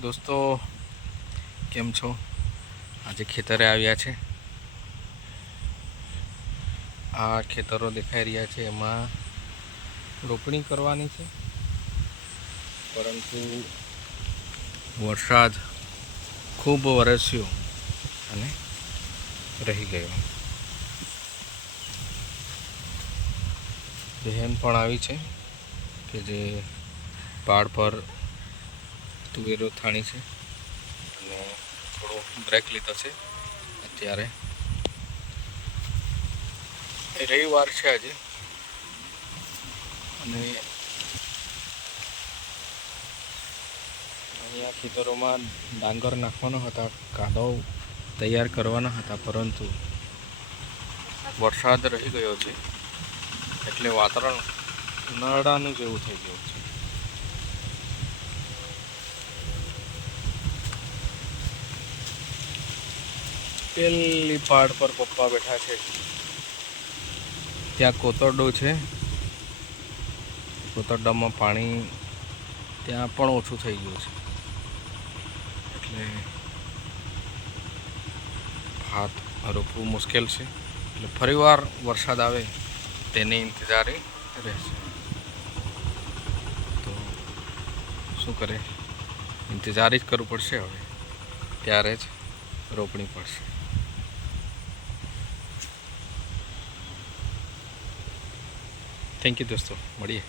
દોસ્તો કેમ છો? આજે ખેતરે આવ્યા છે. આ ખેતરો દેખાઈ રહ્યા છે, એમાં રોપણી કરવાની છે, પરંતુ વરસાદ ખૂબ વરસ્યો અને રહી ગયો. બહેન પણ આવી છે કે જે પાડ પર તુવેરો થાણી છે અને થોડો બ્રેક લીધો છે. અત્યારે રવિવાર છે આજે, અને અહીંયા ખેતરોમાં ડાંગર નાખવાના હતા, કાદવ તૈયાર કરવાના હતા, પરંતુ વરસાદ રહી ગયો છે એટલે વાતાવરણ ઉનાળાનું જેવું થઈ ગયું છે. પેલી પાડ પર પપ્પા બેઠા છે, ત્યાં કોતરડો છે. કોતરડામાં પાણી ત્યાં પણ ઓછું થઈ ગયું છે, એટલે ભાત રોપવું મુશ્કેલ છે. એટલે ફરીવાર વરસાદ આવે તેની ઇંતજારી રહેશે. તો શું કરે, ઇંતજાર જ કરવું પડશે. હવે ત્યારે જ રોપણી પડશે. થેન્ક યુ દોસ્તો, મળીએ.